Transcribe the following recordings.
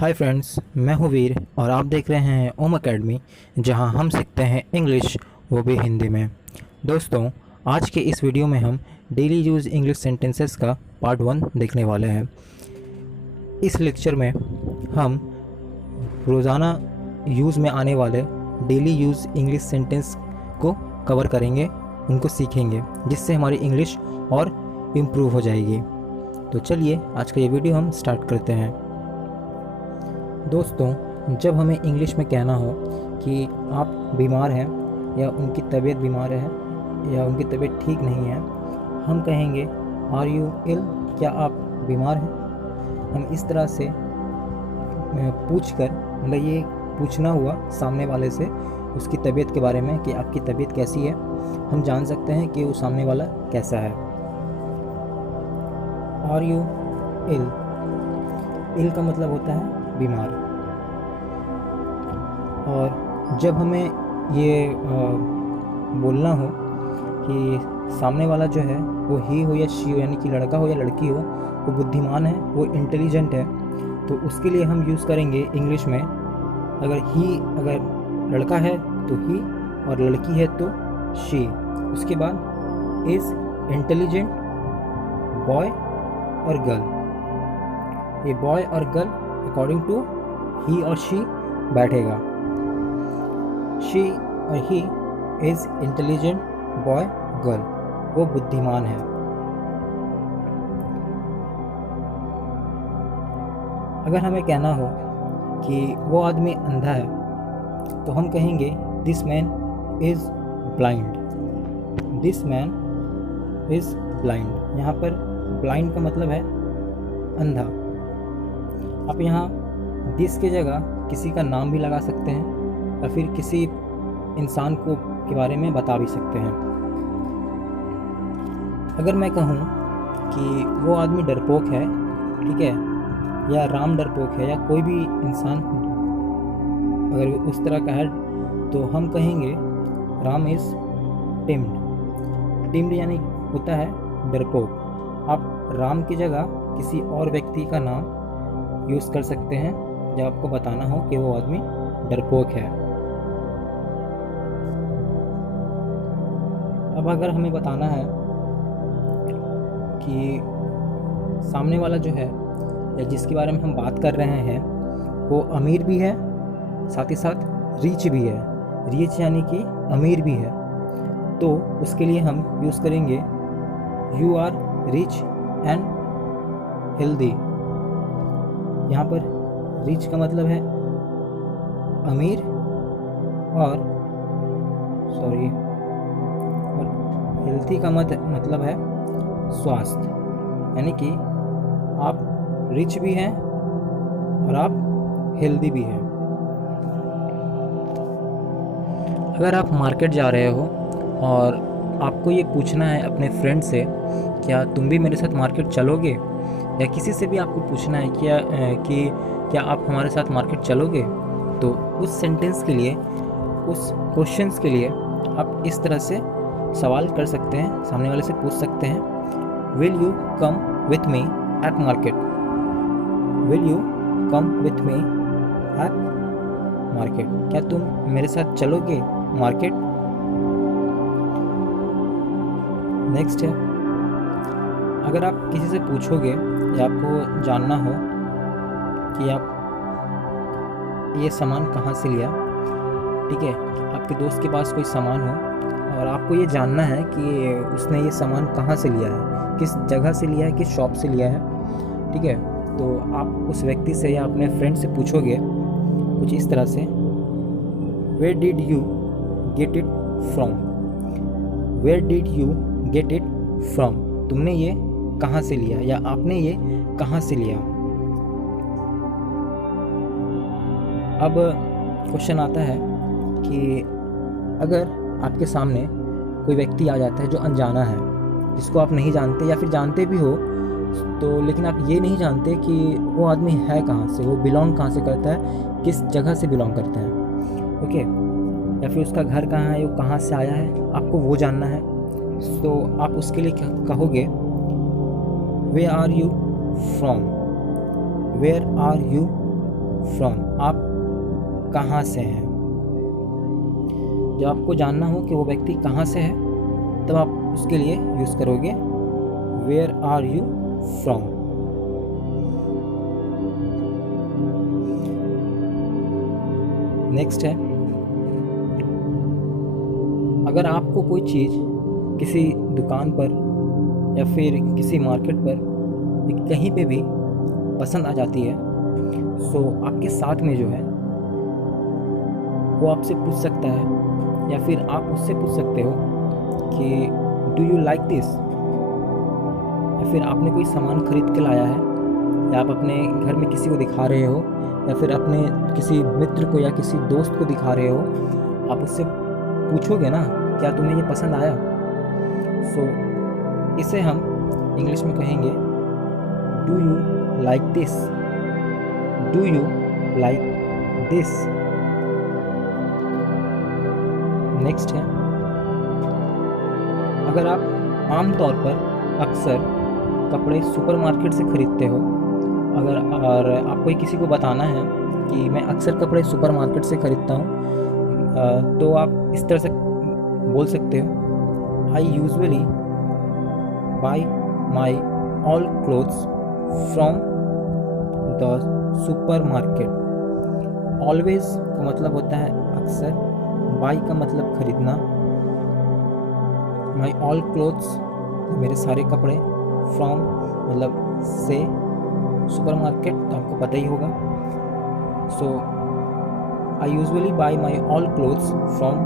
Hi friends, मैं हूँ वीर और आप देख रहे हैं ओम एकेडमी, जहाँ हम सीखते हैं इंग्लिश, वो भी हिंदी में। दोस्तों, आज के इस वीडियो में हम डेली यूज़ इंग्लिश सेंटेंसेस का पार्ट 1 देखने वाले हैं। इस लेक्चर में हम रोज़ाना यूज़ में आने वाले डेली यूज़ इंग्लिश सेंटेंस को कवर करेंगे, उनको सीखेंगे, जिससे हमारी इंग्लिश और इम्प्रूव हो जाएगी। तो चलिए आज का ये वीडियो हम स्टार्ट करते हैं। दोस्तों, जब हमें इंग्लिश में कहना हो कि आप बीमार हैं या उनकी तबीयत बीमार है या उनकी तबीयत ठीक नहीं है, हम कहेंगे आर यू इल, क्या आप बीमार हैं। हम इस तरह से पूछ कर, मतलब ये पूछना हुआ सामने वाले से उसकी तबीयत के बारे में कि आपकी तबीयत कैसी है, हम जान सकते हैं कि वो सामने वाला कैसा है। आर यू इल, इल का मतलब होता है बीमार। और जब हमें ये बोलना हो कि सामने वाला जो है वो ही हो या शी हो, यानी कि लड़का हो या लड़की हो, वो बुद्धिमान है, वो इंटेलिजेंट है, तो उसके लिए हम यूज़ करेंगे इंग्लिश में, अगर लड़का है तो ही और लड़की है तो शी। उसके बाद इज़ इंटेलिजेंट बॉय और गर्ल। ये बॉय और गर्ल अकॉर्डिंग टू ही और शी बैठेगा। शी और he is intelligent boy girl, वो बुद्धिमान है। अगर हमें कहना हो कि वो आदमी अंधा है, तो हम कहेंगे this man is blind. This man is blind. यहाँ पर ब्लाइंड का मतलब है अंधा। आप यहाँ दिस के जगह किसी का नाम भी लगा सकते हैं या फिर किसी इंसान को के बारे में बता भी सकते हैं। अगर मैं कहूँ कि वो आदमी डरपोक है, ठीक है, या राम डरपोक है, या कोई भी इंसान अगर उस तरह का है, तो हम कहेंगे राम इज़ टिम्ड। टिम्ड यानी होता है डरपोक। आप राम की जगह किसी और व्यक्ति का नाम यूज़ कर सकते हैं जब आपको बताना हो कि वो आदमी डरपोक है। अब अगर हमें बताना है कि सामने वाला जो है या जिसके बारे में हम बात कर रहे हैं वो अमीर भी है, साथ ही साथ रिच भी है। रिच यानी कि अमीर भी है, तो उसके लिए हम यूज़ करेंगे you are rich and healthy. यहाँ पर रिच का मतलब है अमीर और हेल्थी का मतलब है स्वास्थ्य, यानी कि आप रिच भी हैं और आप हेल्दी भी हैं। अगर आप मार्केट जा रहे हो और आपको ये पूछना है अपने फ्रेंड से, क्या तुम भी मेरे साथ मार्केट चलोगे, या किसी से भी आपको पूछना है क्या आप हमारे साथ मार्केट चलोगे, तो उस सेंटेंस के लिए, उस क्वेश्चंस के लिए आप इस तरह से सवाल कर सकते हैं, सामने वाले से पूछ सकते हैं will you come with me at market. Will you come with me at market, क्या तुम मेरे साथ चलोगे मार्केट। नेक्स्ट है, अगर आप किसी से पूछोगे या आपको जानना हो कि आप ये सामान कहाँ से लिया, ठीक है, आपके दोस्त के पास कोई सामान हो और आपको ये जानना है कि उसने ये सामान कहाँ से लिया है, किस जगह से लिया है, किस शॉप से लिया है, ठीक है, तो आप उस व्यक्ति से या अपने फ्रेंड से पूछोगे कुछ इस तरह से, where did you get it from. Where did you get it from, तुमने ये कहाँ से लिया या आपने ये कहाँ से लिया। अब क्वेश्चन आता है कि अगर आपके सामने कोई व्यक्ति आ जाता है जो अनजाना है, जिसको आप नहीं जानते या फिर जानते भी हो, तो लेकिन आप ये नहीं जानते कि वो आदमी है कहाँ से, वो बिलोंग कहाँ से करता है, किस जगह से बिलोंग करता है, ओके, या फिर उसका घर कहाँ है, वो कहाँ से आया है, आपको वो जानना है। तो आप उसके लिए क्या कहोगे, where are you from. Where are you from, आप कहाँ से हैं। जब आपको जानना हो कि वो व्यक्ति कहाँ से है, तब आप उसके लिए यूज़ करोगे where are you from. Next है, अगर आपको कोई चीज़ किसी दुकान पर या फिर किसी मार्केट पर कहीं पे भी पसंद आ जाती है, सो आपके साथ में जो है वो आपसे पूछ सकता है या फिर आप उससे पूछ सकते हो कि डू यू लाइक दिस, या फिर आपने कोई सामान खरीद के लाया है या आप अपने घर में किसी को दिखा रहे हो या फिर अपने किसी मित्र को या किसी दोस्त को दिखा रहे हो, आप उससे पूछोगे ना क्या तुम्हें ये पसंद आया। सो इसे हम इंग्लिश में कहेंगे do you like this, do you like this. Next है, अगर आप आम तौर पर अक्सर कपड़े सुपरमार्केट से खरीदते हो, अगर और आपको किसी को बताना है कि मैं अक्सर कपड़े सुपरमार्केट से खरीदता हूँ, तो आप इस तरह से बोल सकते हो आई usually buy my all clothes from the supermarket. Always का मतलब होता है अक्सर, बाई का मतलब खरीदना, माई ऑल क्लोथ्स मेरे सारे कपड़े, फ्रॉम मतलब से, सुपरमार्केट तो आपको पता ही होगा। So I usually buy my all clothes from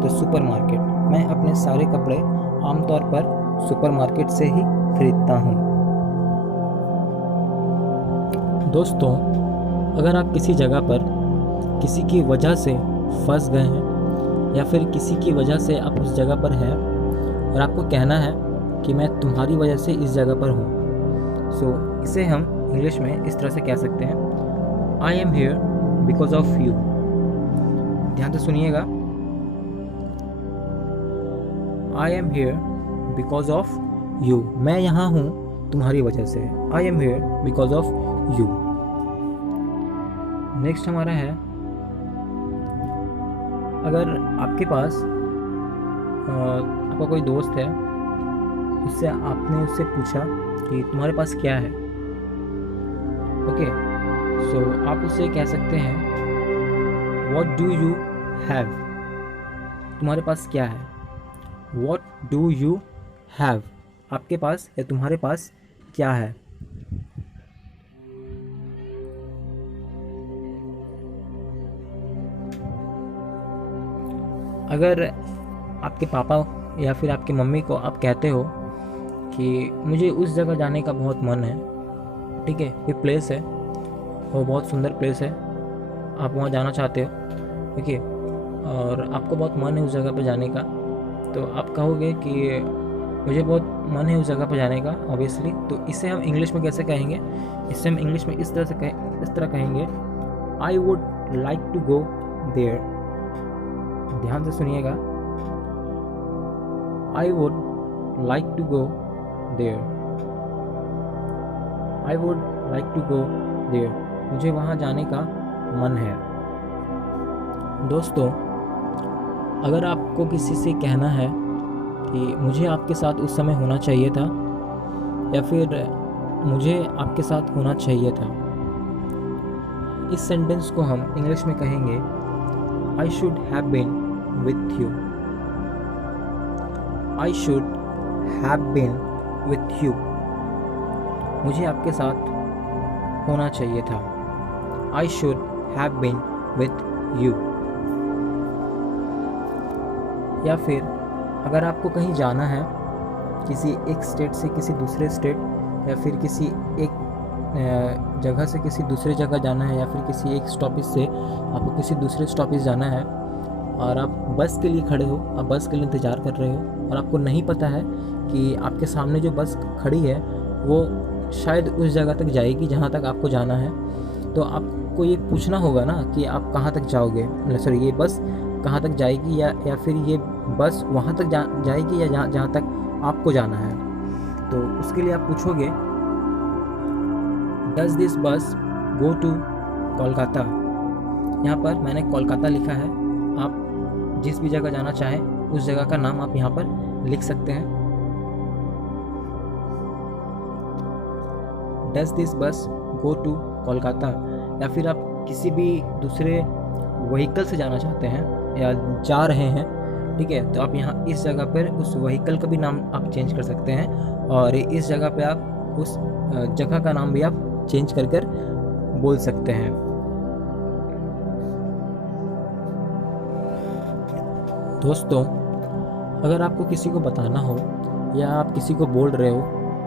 the supermarket. मैं अपने सारे कपड़े आमतौर पर सुपरमार्केट से ही खरीदता हूँ। दोस्तों, अगर आप किसी जगह पर किसी की वजह से फंस गए हैं या फिर किसी की वजह से आप उस जगह पर हैं और आपको कहना है कि मैं तुम्हारी वजह से इस जगह पर हूँ, सो इसे हम इंग्लिश में इस तरह से कह सकते हैं I am here because of you. ध्यान से सुनिएगा, I am here because of you, मैं यहाँ हूँ तुम्हारी वजह से, I am here because of you. Next हमारा है, अगर आपके पास आपका कोई दोस्त है, उससे आपने उससे पूछा कि तुम्हारे पास क्या है, ओके, सो आप उससे कह सकते हैं व्हाट डू यू हैव, तुम्हारे पास क्या है, व्हाट डू यू हैव, आपके पास या तुम्हारे पास क्या है। अगर आपके पापा या फिर आपकी मम्मी को आप कहते हो कि मुझे उस जगह जाने का बहुत मन है, ठीक है, ये प्लेस है, वो बहुत सुंदर प्लेस है, आप वहाँ जाना चाहते हो, ठीक है, और आपको बहुत मन है उस जगह पर जाने का, तो आप कहोगे कि मुझे बहुत मन है उस जगह पर जाने का ऑब्वियसली। तो इसे हम इंग्लिश में कैसे कहेंगे, इससे हम इंग्लिश में इस तरह कहेंगे I would like to go there. ध्यान से सुनिएगा, I would like to go there, I would like to go there, मुझे वहाँ जाने का मन है। दोस्तों, अगर आपको किसी से कहना है कि मुझे आपके साथ उस समय होना चाहिए था या फिर मुझे आपके साथ होना चाहिए था, इस सेंटेंस को हम इंग्लिश में कहेंगे I should have been with you, I should have been with you, मुझे आपके साथ होना चाहिए था, I should have been with you. या फिर अगर आपको कहीं जाना है, किसी एक स्टेट से किसी दूसरे स्टेट या फिर किसी एक जगह से किसी दूसरे जगह जाना है या फिर किसी एक स्टॉपेज से आपको किसी दूसरे स्टॉपेज जाना है और आप बस के लिए खड़े हो, आप बस के लिए इंतज़ार कर रहे हो और आपको नहीं पता है कि आपके सामने जो बस खड़ी है वो शायद उस जगह तक जाएगी जहाँ तक आपको जाना है, तो आपको ये पूछना होगा ना कि आप कहाँ तक जाओगे, सॉरी ये बस कहाँ तक जाएगी या फिर ये बस वहाँ तक जाएगी या जहाँ तक आपको जाना है। तो उसके लिए आप पूछोगे डज दिस बस गो टू कोलकाता। यहाँ पर मैंने कोलकाता लिखा है। आप जिस भी जगह जाना चाहें उस जगह का नाम आप यहाँ पर लिख सकते हैं। डज दिस बस गो टू कोलकाता, या फिर आप किसी भी दूसरे व्हीकल से जाना चाहते हैं या जा रहे हैं, ठीक है, तो आप यहाँ इस जगह पर उस व्हीकल का भी नाम आप चेंज कर सकते हैं, और इस जगह पे आप उस जगह का नाम भी आप चेंज कर कर बोल सकते हैं। दोस्तों, अगर आपको किसी को बताना हो या आप किसी को बोल रहे हो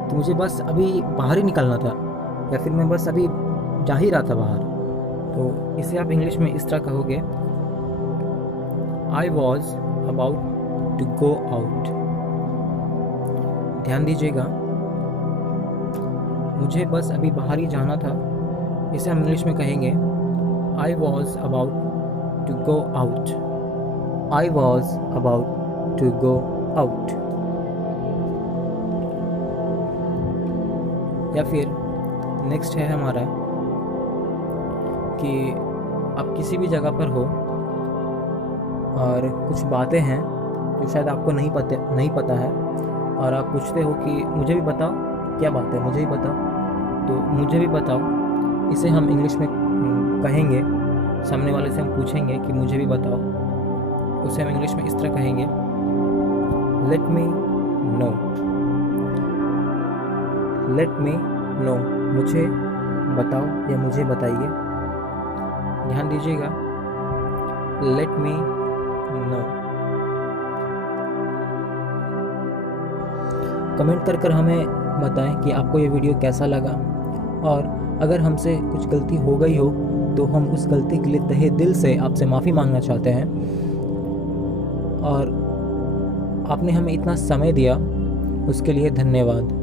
तो मुझे बस अभी बाहर ही निकलना था, या फिर मैं बस अभी जा ही रहा था बाहर, तो इसे आप इंग्लिश में इस तरह कहोगे, I was about to go out. ध्यान दीजिएगा, मुझे बस अभी बाहर ही जाना था, इसे हम इंग्लिश में कहेंगे I was about to go out. I was about to go out. या फिर नेक्स्ट है हमारा कि आप किसी भी जगह पर हो और कुछ बातें हैं जो शायद आपको नहीं पता है, और आप पूछते हो कि मुझे भी बताओ क्या बात है, मुझे भी बताओ, तो मुझे भी बताओ इसे हम इंग्लिश में कहेंगे, सामने वाले से हम पूछेंगे कि मुझे भी बताओ, उसे हम इंग्लिश में इस तरह कहेंगे, let me know. Let me know, मुझे बताओ या मुझे बताइए। ध्यान दीजिएगा, लेट मी नो। कमेंट कर हमें बताएं कि आपको ये वीडियो कैसा लगा, और अगर हमसे कुछ गलती हो गई हो तो हम उस गलती के लिए तहे दिल से आपसे माफ़ी मांगना चाहते हैं। और आपने हमें इतना समय दिया उसके लिए धन्यवाद।